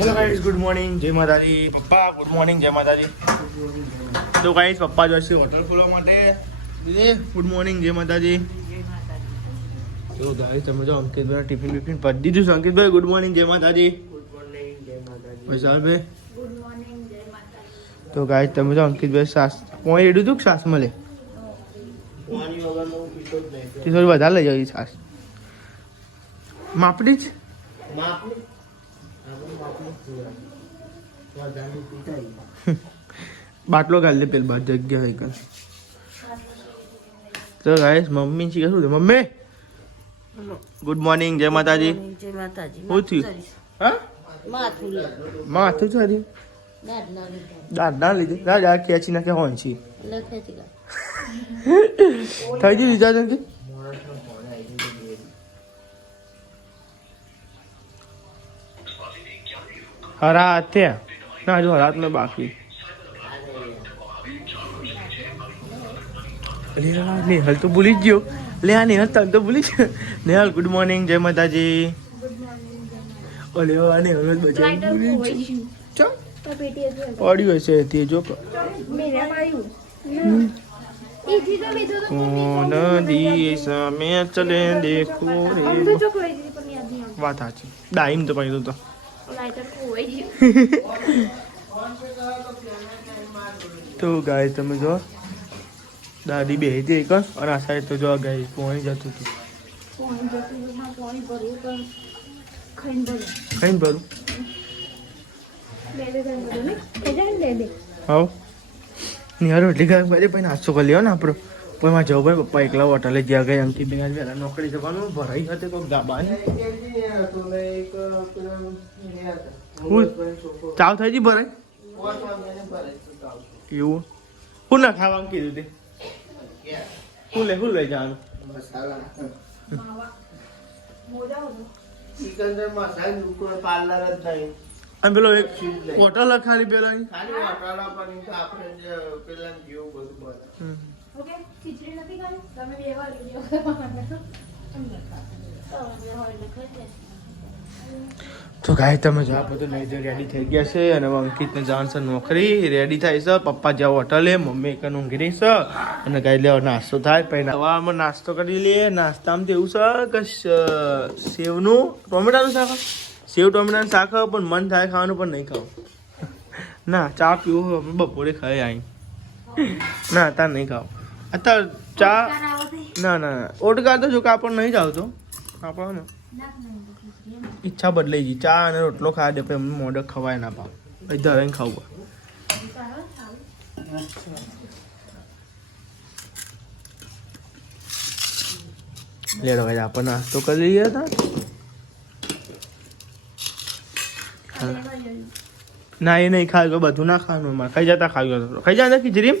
Hello guys good morning જય માતાજી પપ્પા ગુડ મોર્નિંગ જય માતાજી તો ગાઈઝ પપ્પા જોશે હોટલ ખોલવા માટે દીદી ગુડ મોર્નિંગ જય માતાજી તો ગાઈઝ તમે જો અંકિતભાઈ ટિફિન બિફિન પડી દીધું છે અંકિતભાઈ ગુડ મોર્નિંગ જય માતાજી વિશાલભાઈ ગુડ મોર્નિંગ જય માતાજી તો ગાઈઝ તમે જો અંકિતભાઈ સાસ પોઈ એડું હતું કે સાસ મળે તે થોડી વધારે લઈ જવી સાસ માપડી જ બાટલો ગાલી દે પેલી બાર જગ્યા હોય કર તો ગાઈસ મમ્મી શીખે શું છે. મમ્મી! ગુડ મોર્નિંગ જય માતાજી. જય માતાજી. શું થયું? હા? માથું માથું ચાલી દાદ ના દાંત ના લીધે? આ ખેંચી નાખે લખે છે થઈ ગયું રીચાર્જ અંકિત હરા ત્યાં ના જો હરાત મેં બાકી. નેહલ તો ભૂલી જ ગયો. લે આ નેહલ તને તો ભૂલી જ નેહલ ગુડ મોર્નિંગ જય માતાજી. ઓલે આ નેહલ બચાવી ભૂલી જ ચમ ઓડિયો છે તે જો કોણ દિશ મેં ચલે દેખો રે. વાત સાચી. ડાઈમ તો પડ્યું તો. તો ગાય તમે જો, દાદી બે હતી એક અને આ સાઈડ તો જો ગાય પોણી જતું હતું. ખાઈને ભરું. હાવ. નિહારો રોટલી ગાય મારી પછી નાસ્તો કરી લ્યો ને આપણો. પછી માં જવું ભાઈ પપ્પા એકલા હોટલે જ્યાં ગયા એમથી બે આજ વહેલા નોકરી જવાનું ભરાઈ હતી કોઈક ગાબાની. ચાવ થઈ જી ભરાઈ. એવું? હું ના ખાવા કીધું તે. હું લે હું લઈ જવાનું. અને પેલો એક હોટલ ખાલી પેલા ખાલી વાટાણા પણ આપણે પેલા જેવું બધું બને તો ગાય તમે જો બધું નહીં રેડી થઈ ગયા છે. અને અંકિતને જવાનું નોકરી. રેડી થાય છે. પપ્પા જ્યાં હોટલે, મમ્મી એક ઊંઘરી છે. અને ગાય લેવા નાસ્તો થાય. પછી સવારમાં નાસ્તો કરી લઈએ. નાસ્તામાં તો એવું છે કે સેવનું ટોમેટાનું શાક સેવ, ટોમેટાનું શાક પણ મન થાય ખાવાનું, પણ નહીં ખાવું. ના, ચા પીવું બપોરે ખાઈ આવી ના અત્યારે નહીં ખાવ. અત્યારે ચા? ના ના ના. ઓટકા તો જો કાપડ નહીં જ આવતો. કાપડ ને ઈચ્છા બદલાઈ ગઈ. ચા અને રોટલો ખાવા દે પછી મોઢે ખવાય ના પાવ. પછી ધરાઈને ખાવું પડે લે ભાઈ આપણે નાસ્તો કરી લઈએ હતા ના એ નહીં ખાવ બધું ના ખાવાનું મારે ખાઈ જતા ખાઈ ગયો ખાઈ જાય ખીચડી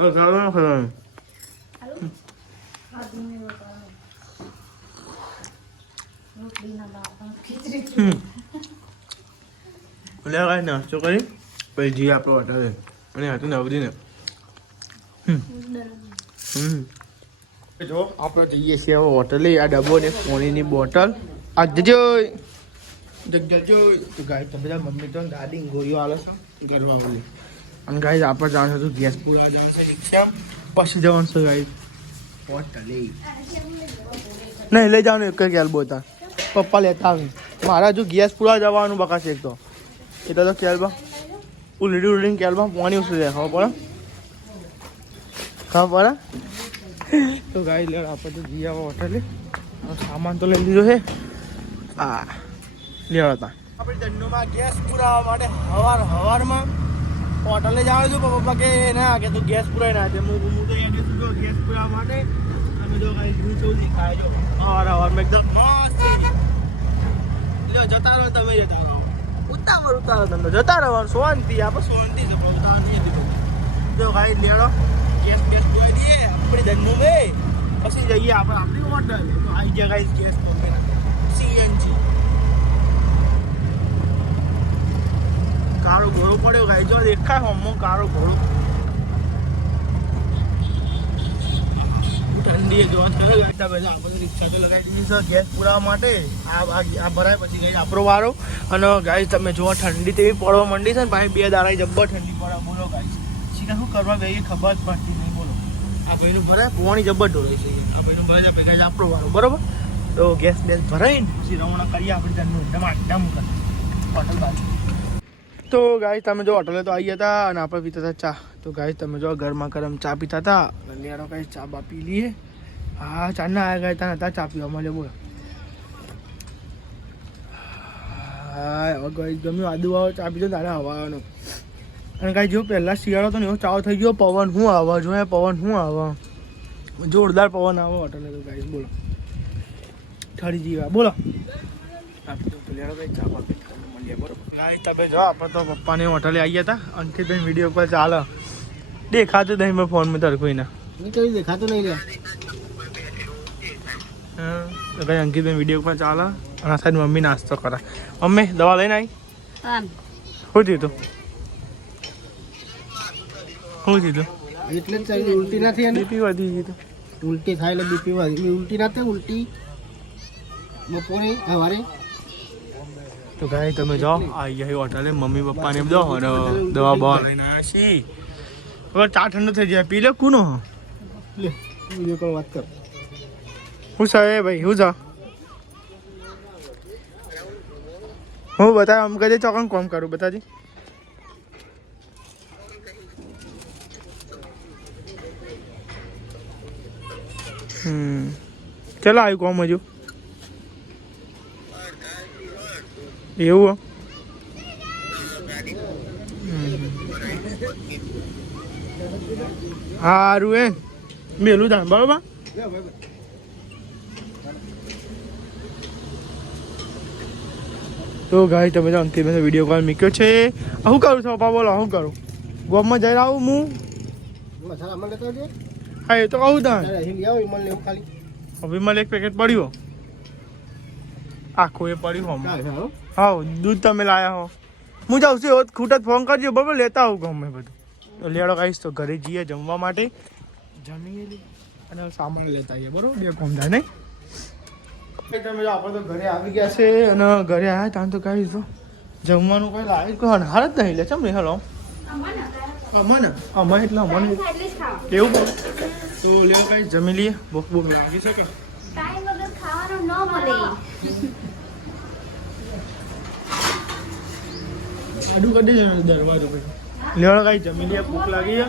હવે ખાવાનું ખાવાનું હમ. લે કાંઈ નાસ્તો કરી પછી જઈએ આપણો હોટલે અને હતું નવરીને હમ હમ જો આપણે જઈએ છીએ હવે હોટલે આ ડબ્બો ને પાણીની બોટલ આ જજો જોઈ તો ગાય તો બધા મમ્મી તો દાદી ગોળીઓ આવે છે ગરવા અને ગાઈઝ આપણે જવાનું હતું ગેસ પૂરા છે રિક્ષા પછી જવાનું છે ગાઈઝ નહીં લઈ જવાનું એક ગેલ બોતા પપ્પા લેતા આવે મારા જો ગેસ પૂરા જવાનું બકાશે એક તો એટલે તો કેલબા ઉલડી ઉલડીને કેલબા પાણી ઉસરી જાય ખબર પડે ખબર પડે તો ગાઈ લેડ આપણે તો જઈ આવો હોટલે સામાન તો લઈ લીધો છે હા લેવા હતા આપણે દંડોમાં ગેસ પુરાવા માટે હવાર હવારમાં હોટલે જાવ છું પણ પપ્પા કે ના કે તું ગેસ પુરાય ના છે હું હું તો એડ્રેસ ગયો ગેસ પુરાવા માટે. તમે જો કાંઈ દૂધ ચૌધી ખાય જો. હવાર મેં એકદમ મસ્ત લ્યો જતા રહો તમે જતા રહો. ઉતાવળ ઉતાવળ તમે જતા રહો શાંતિ આપણે શાંતિ છે પણ ઉતાવળ નહીં હતી. જો ભાઈ લેડો ગેસ ગેસ જોઈ દઈએ આપણી ધંધો મે પછી જઈએ આપણે આપણી હોટલ તો આવી ગયા ગાઈસ ગેસ તો કાળો ઘોડો પડ્યો ગાય જો દેખાય હમો કાળો ઘોડો. ઠંડી જો રિક્ષા તો લગાવી દીધી ગેસ પુરાવા માટે. આ આ- ભરાય પછી ગઈ આપણો વારો. અને ગાય તમે જોવા ઠંડી તેવી પડવા માંડી છે ને, ભાઈ, બે દાડા જબ્બર ઠંડી પડે બોલો ગાય શીખા, શું કરવા ગઈ ખબર પડતી નહીં, બોલો. આ ભાઈનું ભરાય પોણી જબ્બર ઢોળે છે. આ ભાઈનું ભરાય ભાઈ આપણો વારો, બરોબર? તો ગેસ બેસ ભરાઈને પછી રવાના કરીએ આપણે જન્મ એકદમ આડમ હોટલ બાજુ. તો ગાય તમે જો હોટલે તો આવી હતા અને આપણે પીતા હતા ચા. તો ગાય તમે જો ગરમા ગરમ ચા પીતા હતા લેડો ગાય ચા બા પી લઈએ હા, ચા ના આવ્યા ગાય હતા ચા પીવા મળે બોલો. હા, હવે ગઈ ગમ્યું આદુ આવો ચા પીધો તારે હવાનો. અને કાંઈ જો પહેલાં શિયાળો તો ને, એવો ચાવ થઈ ગયો, પવન શું આવે જો એ પવન શું આવે. જોરદાર પવન આવે હોટલે તો ગાય બોલો. ઠરી જીવા, બોલો. આપી દો લેડો ગાય ચા બા બરોબર ગાય તમે જો આપણે તો પપ્પાને હોટલે આવ્યા હતા. અંકિતભાઈ વીડિયો પર ચાલે દેખાતું નહીં મેં ફોનમાં તાર કોઈને. મેં કઈ દેખાતું નહીં લે હા, ભાઈ અંકિતભાઈ વીડિયો પર ચાલે અને આ સાઈડ મમ્મી નાસ્તો કરે. મમ્મી દવા લઈને આવી શું થયું તું? શું થયું એટલે જ ચાલી ઉલટી નથી અને બીપી વધી ગયું ઉલટી થાય એટલે બીપી વધી ઉલટી ના થાય ઉલટી બપોરે સવારે તો ગાય તમે જાઓ. આવી ગયા હોટલે. મમ્મી પપ્પાને દો અને દવા બવા લઈને આવ્યા છીએ. હવે ચા ઠંડો થઈ જાય. પી લે કુનો. લે વીડિયો કોલ વાત કર. હું સાહેબ ભાઈ હું જા હું બતાવ આમ કદે ચોકન કોમ કરું બતાજી. હમ. ચલો આવ્યું કોમ હજુ. એવું? સારું એ મેલું ધાન બરોબર? તો ગાઈ તમે તો અંકિતભાઈ વીડિયો કોલ મૂક્યો છે. હું શું કરું છું પપ્પા? બોલો શું કરું? ગોમમાં જઈને આવું હું? હા એ તો કહું હવે મને એક પેકેટ પડ્યું આખું એ પડ્યું હોમ હા. હા દૂધ તમે લાયા હો. હું જાઉં છું એવો ખૂટત ફોન કરજો બરાબર? લેતા આવું ગમે બધું. લેડો કહીશ તો ઘરે જઈએ જમવા માટે. જમીએ અને સામાન લેતા આવીએ બરાબર? બે કોમ નહીં? આપણે તો ઘરે આવી ગયા છે. અને ઘરે આવ્યા ત્યાં તો કાંઈ તો જમવાનું કઈ લાવે કોઈ અનહાર જ નહીં લે ચમ નહીં હલો. અમન અમન એટલે અમન. એવું? તો લેવું કઈ જમી લઈએ. ભૂખ ભૂખ લાગી શકે ટાઈમ વગર ખાવાનું ન મળે. આડું કરી દેજો ને દરવાજો પછી લેવડો કઈ જમી લઈએ ભૂખ લાગી છે.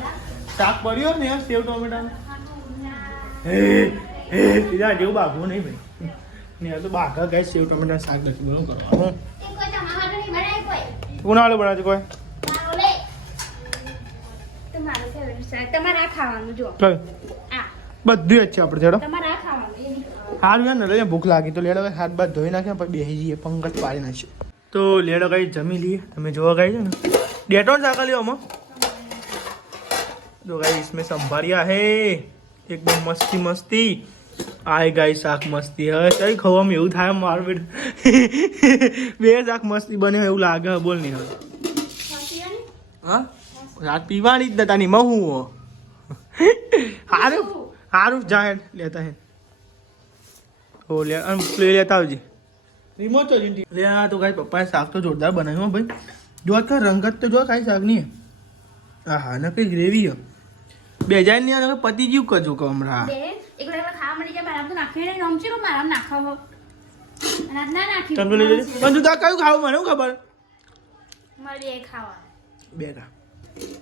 શાક પડ્યો ને યાર, સેવ ટોમેટા હે હે કીધા જેવું બાઘું નહીં ભાઈ. ને તો બાઘા સેવ ટોમેટા, શાક નથી, બોલો, કરવાનું. ઉનાળો બનાવજો કોઈ મારો લે તમારું ખાવાનું જો છે આપણે ચડો તમારે ખાવાનું. સારું ભૂખ લાગી તો લેડો હાથ બાદ ધોઈ નાખ્યા પછી બેસી જઈએ પંકજ પાડી નાખ્યો તો લેડો કઈ જમી લઈએ. તમે જોવા ગઈ છે ને? ડેટોન ચાકા લ્યો આમાં. તો ગાઈસ મેં સંભાળ્યા હે. એકદમ મસ્તી મસ્તી. આય ગાય શાક મસ્તી હવે કઈ ખવામાં એવું થાય મારું બેટ. બે શાક મસ્તી બને એવું લાગે બોલ નહીં હવે. હા? રાત પીવાની જ નતા ની મહુ હારું હારું જાહેર લેતા હે. ઓ લે પ્લે લેતા આવજે. જીંટી આ તો પપ્પાએ શાક તો જોરદાર બનાવ્યું ભાઈ. જો કા રંગત તો જો કાંઈ શાક નહીં હા હા ને કંઈ ગ્રેવી હે. બે હજાર ને યાર પતિ જીવ કજુ કે હમણાં. આ તમે લઈ લેજો. પણ તું કયું ખાવું મને ખબર? બે કા.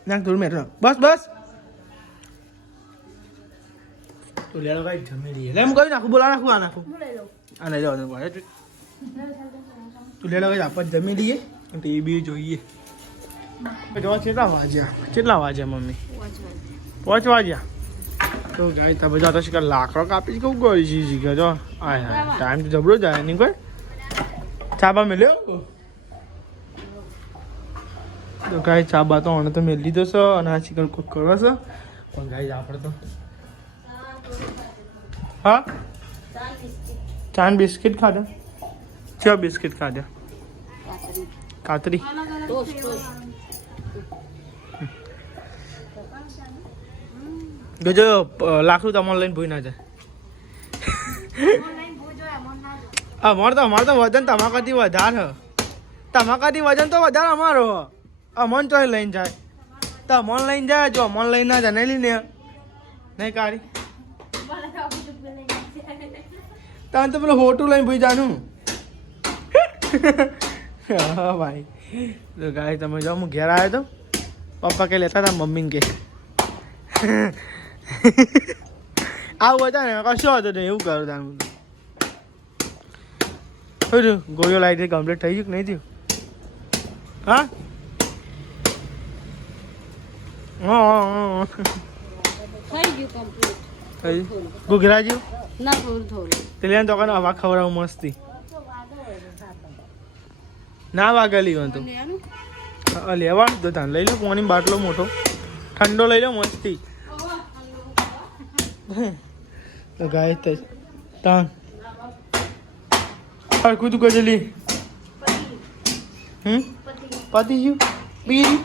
નાખ થોડું મેટર બસ બસ. તો લેડો જમી લઈએ. નાખું બોલા નાખું આ નાખું. આ લઈ જાઓ તું લેડો ભાઈ આપણે જમી લઈએ અને એ બી જોઈએ. કેટલા વાગ્યા? કેટલા વાગ્યા મમ્મી? પાંચ વાગ્યા. તો ગાય તમે બધા તો લાકડો કાપી કેવું કરી છે, શીખર. જો હા હા ટાઈમ તો જબરો જાય, નહીં કોઈ? ચાબા મેલ્યો? તો ગાય ચાબા તો હણે તો મેલી લીધો છે અને આ શીખર કોક કરો છે. પણ ગાય આપણે તો હા? ચાન બિસ્કિટ ખાધા? ચા બિસ્કિટ ખાધા કાતરી ગજો લાકડું તમારે લઈને ભૂઈ ના જાય અમારે તો અમારે તો વજન તમાકાથી વધારે તમાકાથી વજન તો વધારે અમારો અમન તો લઈને જાય તો અમન લઈને જાય જો અમન લઈને ના જાય નહીં લઈને નહીં કાઢી તમે તો પેલું હોટું લઈને ભૂઈ જાનું હા ભાઈ. તો ગાય તમે જાઓ હું ઘેર આવ્યો તો. પપ્પા કે લેતા હતા મમ્મીને કે. આવું હતા ને કશું હતું ને એવું કરું તાન બધું ગોળીઓ લાઈટ કમ્પ્લીટ થઈ ગયું કે નહીં થયું? હા? જેવું ના થોડું થોડું. તે તો હવા ખવડાવું મસ્તી. ના વાગે લીધું તું. લેવાનું? તો તાન લઈ લો પાણી બાટલો મોટો. ઠંડો લઈ લો મસ્તી. તો ગાય તો તાન. હરખું તું ગજલી હમ? પતી ગયું. બીજી?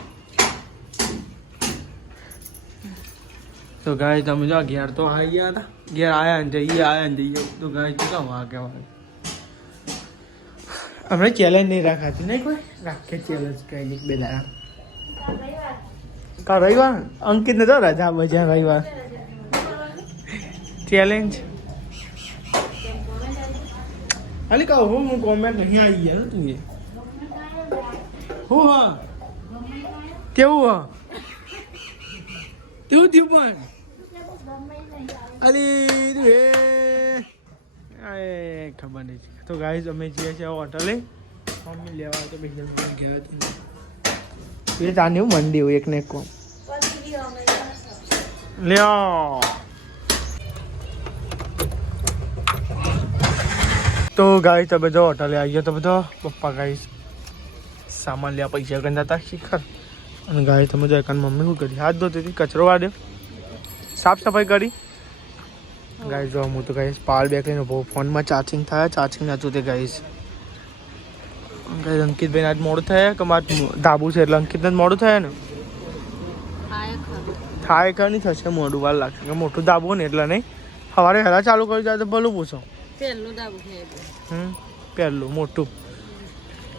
તો ગાય તમે જો ઘેર તો આવી ગયા હતા. ઘેર આયા ને જઈએ આયા ને જઈએ. તો ગાય તો કામ વાગે વાગે? હમણાં ચેલેન્જ નહીં રાખાતી. નહીં કોઈ? રાખે ચેલેન્જ કઈ બે દાડા કાલ રવિવાર? અંકિત ને તો રજા બજા રવિવાર. ચેલેન્જ અલી કહો, હું હું કોમેન્ટ નહીં આવી ગયા તું એ? હું, હા? કેવું હા? કેવું થયું પણ? અલી, તું હે ખબર નહીં. તો ગાઈઝ અમે જઈએ છીએ હોટલે મમ્મી લેવા તો બીજા જલ્દી ગયો હતો એ તાને મંડી હોય એક ને એક કોમ લ્યો. તો ગાઈ તો બધો હોટલે આવી ગયો તો બધો. પપ્પા ગાઈ સામાન લેવા પૈસા ગંદા હતા શિખર. અને ગાય તમે જો એકાન મમ્મી શું કરી? હાથ ધોતી હતી કચરો વાળ્યો. સાફ સફાઈ કરી. ગાઈસ જો હું તો ગાઈસ પાલ બેક લઈને ઊભો ફોનમાં ચાર્જિંગ થાય ચાર્જિંગ નહોતું તે ગાઈસ ગાઈસ અંકિતભાઈ આજ મોડું થાય કે મારે ધાબુ છે એટલે અંકિતને મોડું થાય ને? થાય કે નહીં થશે મોડું વાર લાગશે. કે મોટું ધાબુ ને એટલે નહીં. સવારે વહેલા ચાલુ કરી જાય તો ભલું પૂછો. પહેલું ધાબુ હમ? પહેલું મોટું.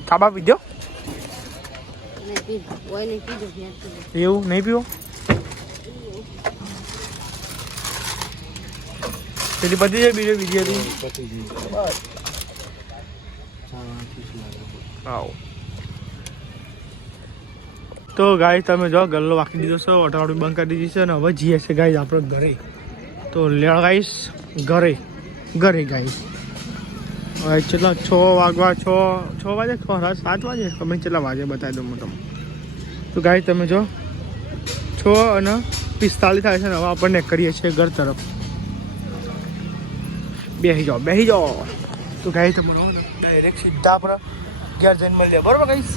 ખાબા પીધું. એવું નહીં પીવો? પેલી બધી છે બીજી બીજી હતી? આવો. તો ગાય તમે જો ગલ્લો વાંકી દીધો છો અઠવાડિયું બંધ કરી દીધી છે અને હવે જઈએ છે ગાય આપણે ઘરે. તો ગાઈશ ઘરે. ઘરે ગાઈશ હવે કેટલા? છ વાગવા છ છ વાગે છ સાત સાત વાગે? તમે કેટલા વાગે બતાવી દઉં હું તમને. તો ગાય તમે જો છ અને પિસ્તાલીસ થાય છે ને હવે આપણને કરીએ છીએ ઘર તરફ. બેસી જાઓ બેસી જાઓ. તો ગાય તમે રહો ડાયરેક્ટ સીધા આપણે ઘેર જઈને મળી જાય. બરોબર ગાઈશ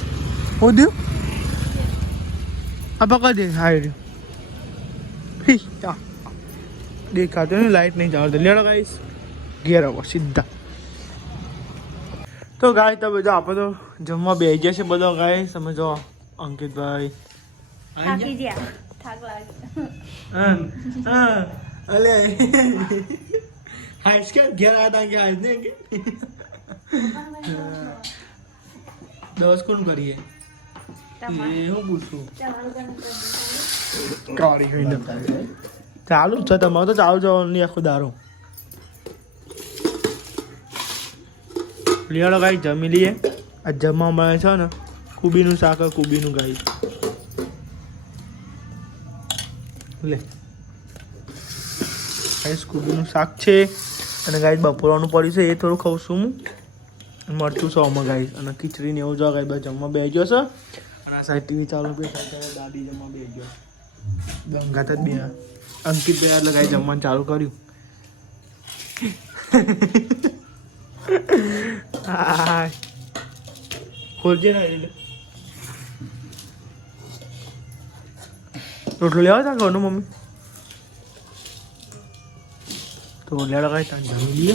હું દઉં? આ પકડ દે હા દેખાતો ને લાઈટ નહીં જાવ લેડો ગાઈશ ઘેર આવો સીધા. તો ગાય તમે જો આપણે તો જમવા બેસી ગયા છે બધો ગાય તમે જો અંકિતભાઈ. અલે. હાઈસ કે ઘેર હતા કે આજ ને કે દસ કોણ કરીએ એ હું પૂછું કરી હોય ને ચાલુ છે તમારે તો ચાલુ જવાનું આખો દારો લિયાડો ગાઈ જમી લઈએ આ જમવા મળે છે ને કુબીનું શાક કુબીનું ગાઈ લે ગાઈસ કુબીનું શાક છે અને ગાઈસ બપોરવાનું પડ્યું છે, એ થોડું ખાઉં છું હું. મરચું છું આમાં ગાઈસ અને ખીચડી ને એવું જો ગાઈ જમવા બે ગયો છે. અને આ સાઈડ ટીવી ચાલુ કરી દાદી જમવા બે ગયો. દંગાત જ બે. અંકિત બે એટલે ગાઈ જમવાનું ચાલુ કર્યું. ખોલજે ને, એટલે. રોટલો લેવા તા ઘરનું, મમ્મી? તો લેડો કાંઈ તને જમી લઈએ.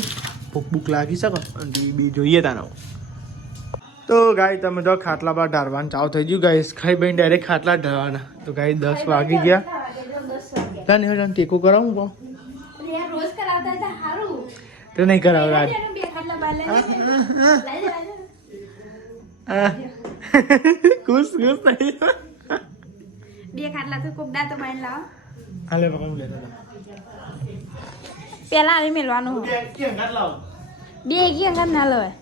ભૂખ ભૂખ લાગી શકે અને બી જોઈએ તાનો તો ગાય તમે જો ખાટલા બાર ઢારવાનું ચાવ થઈ ગયું. ગાય ખાઈ ભાઈ ડાયરેક્ટ ખાટલા ઢારવાના. તો ગાય દસ વાગી ગયા. તને હવે ટેકો કરાવું કહો. તો નહીં કરાવ રાજ. ખુશ ખુશ થઈ બે ખાટલા તો કોક દાતો લાવ. હાલે પકડ લેતો પેલા આવી મેળવાનું હતો. કે- કે ઘાટ લાવ. બે એકી અંગાત ના લવાય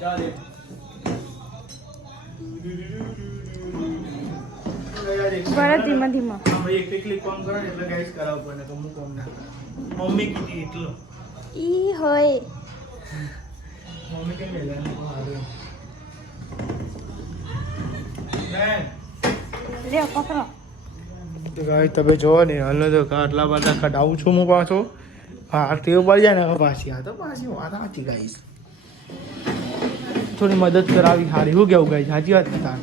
જવા દે. ભરત ધીમા ધીમા આમાં એક એકલી કામ કરે ને એટલે ગાઈસ કરાવવું પડે તો હું કામ ના કરું. મમ્મી કીધી એટલો ઈ હોય મમ્મી કેમ મેલ્યા ને હારું. બેન. લે પકડો ગાઈસ, તમે જોવો ને, હાલ તો આટલા બધા કઢાવું છું હું પાછો. હા ટેવ પડી જાય ને, હવે પાછી આ તો પાછી વાત સાચી ગાઈશ થોડી મદદ કરાવી સારી શું કેવું ગાઈશ સાચી વાત હતા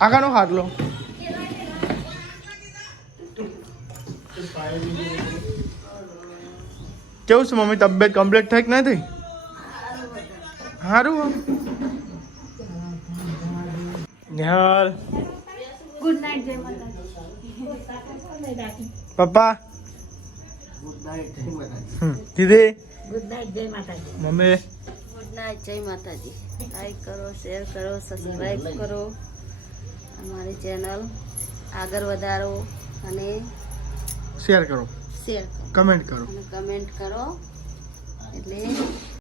આગાનો ખાટલો કેવું છે, મમ્મી? તબિયત કમ્પ્લીટ થઈ કે નથી? સારું નિહાલ. ગુડ નાઇટ જય માતાજી પપ્પા? ગુડ નાઇટ જય માતાજી દીદી? ગુડ નાઇટ જય માતાજી મમ્મી? ગુડ નાઇટ જય માતાજી લાઈક કરો શેર કરો સબસ્ક્રાઇબ કરો. અમારી ચેનલ આગળ વધારો અને શેર કરો. શેર કરો. કમેન્ટ કરો. અને કમેન્ટ કરો. એટલે